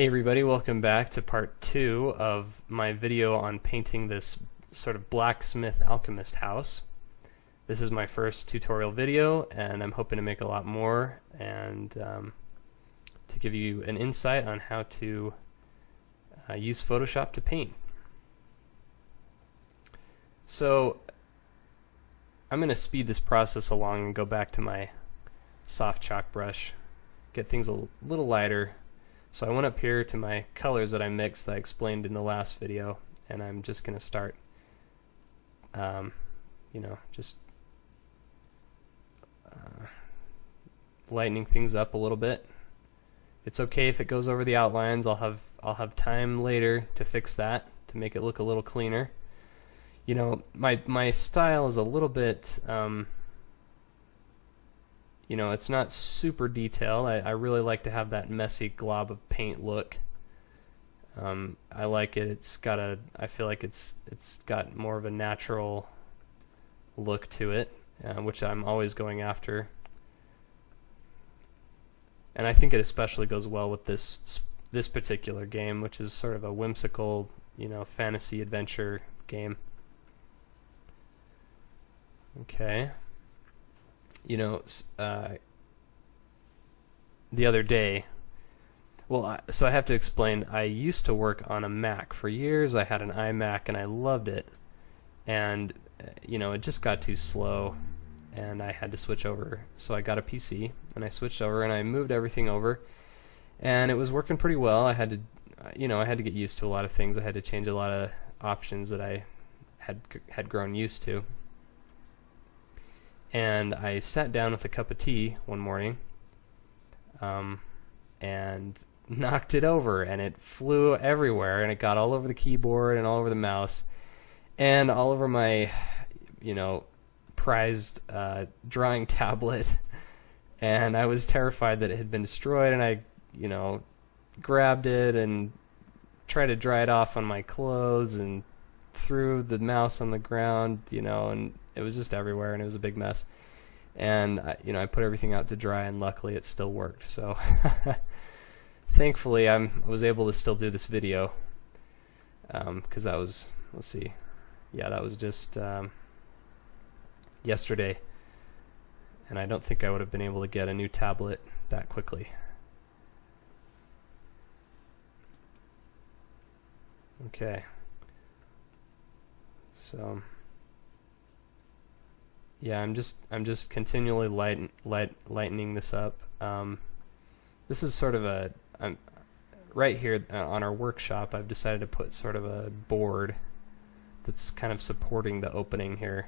Hey everybody, welcome back to part 2 of my video on painting this sort of blacksmith alchemist house. This is my first tutorial video and I'm hoping to make a lot more and to give you an insight on how to use Photoshop to paint. So I'm going to speed this process along and go back to my soft chalk brush, get things a little lighter. So I went up here to my colors that I mixed that I explained in the last video, and I'm just going to start, just lightening things up a little bit. It's okay if it goes over the outlines. I'll have time later to fix that, to make it look a little cleaner. You know, my style is a little bit, it's not super detailed. I really like to have that messy glob of paint look. I like it. I feel like it's got more of a natural look to it, which I'm always going after. And I think it especially goes well with this particular game, which is sort of a whimsical, fantasy adventure game. Okay. The other day, so I have to explain, I used to work on a Mac for years. I had an iMac and I loved it, and it just got too slow and I had to switch over. So I got a PC and I switched over and I moved everything over, and it was working pretty well. I had to get used to a lot of things. I had to change a lot of options that I had grown used to. And I sat down with a cup of tea one morning and knocked it over, and it flew everywhere, and it got all over the keyboard and all over the mouse and all over my prized drawing tablet. And I was terrified that it had been destroyed, and I grabbed it and tried to dry it off on my clothes and threw the mouse on the ground, and it was just everywhere, and it was a big mess. And I put everything out to dry, and luckily it still worked. So thankfully I was able to still do this video, because that was, that was just yesterday, and I don't think I would have been able to get a new tablet that quickly. Okay. So yeah, I'm just continually lightening this up. This is sort of right here on our workshop. I've decided to put sort of a board that's kind of supporting the opening here,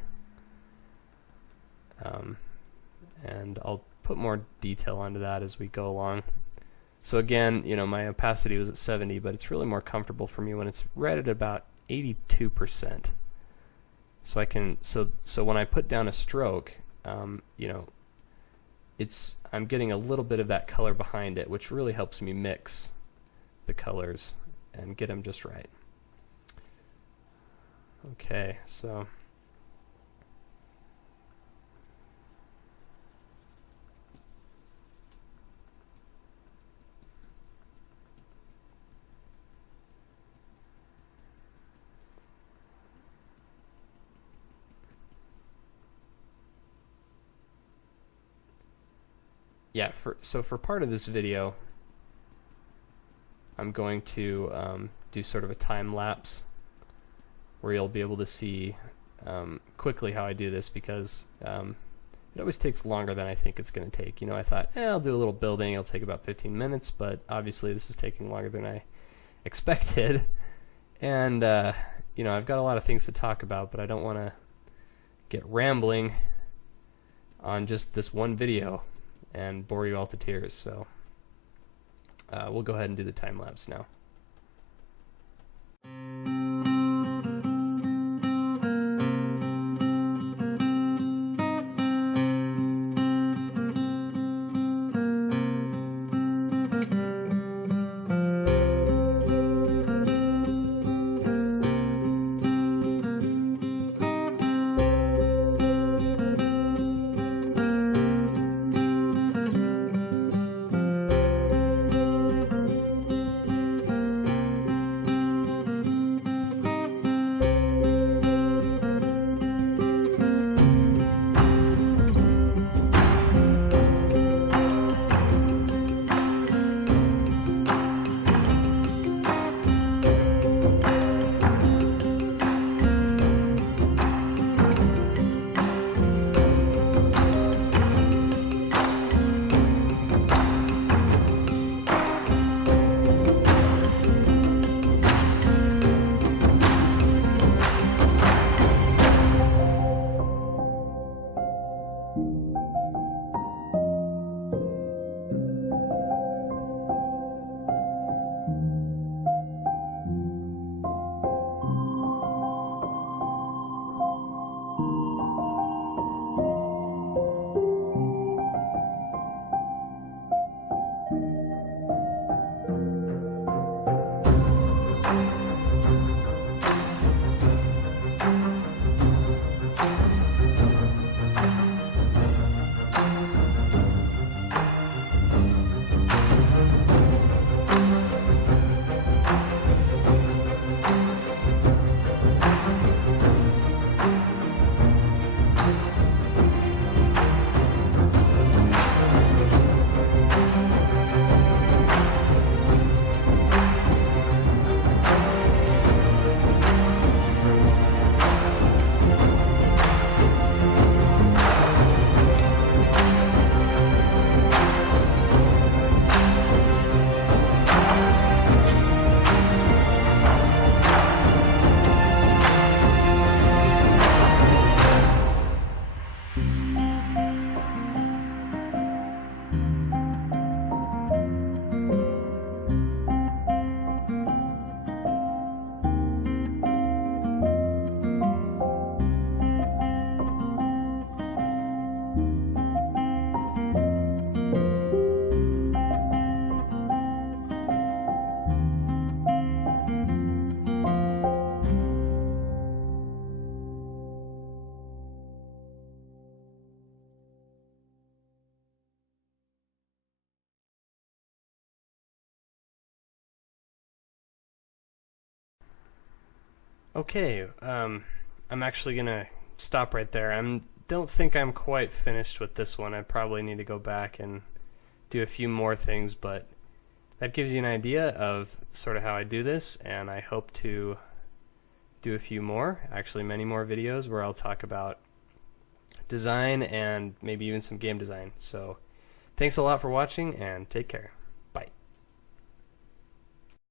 and I'll put more detail onto that as we go along. So again, my opacity was at 70, but it's really more comfortable for me when it's right at about 82%. So I can, so when I put down a stroke, I'm getting a little bit of that color behind it, which really helps me mix the colors and get them just right. Okay, so yeah, for part of this video, I'm going to do sort of a time lapse where you'll be able to see quickly how I do this, because it always takes longer than I think it's going to take. I thought, I'll do a little building, it'll take about 15 minutes, but obviously this is taking longer than I expected. And I've got a lot of things to talk about, but I don't want to get rambling on just this one video and bore you all to tears. So we'll go ahead and do the time lapse now. Okay, I'm actually gonna stop right there. Don't think I'm quite finished with this one. I probably need to go back and do a few more things, but that gives you an idea of sort of how I do this, and I hope to do a few more, actually many more videos where I'll talk about design and maybe even some game design. So thanks a lot for watching, and take care.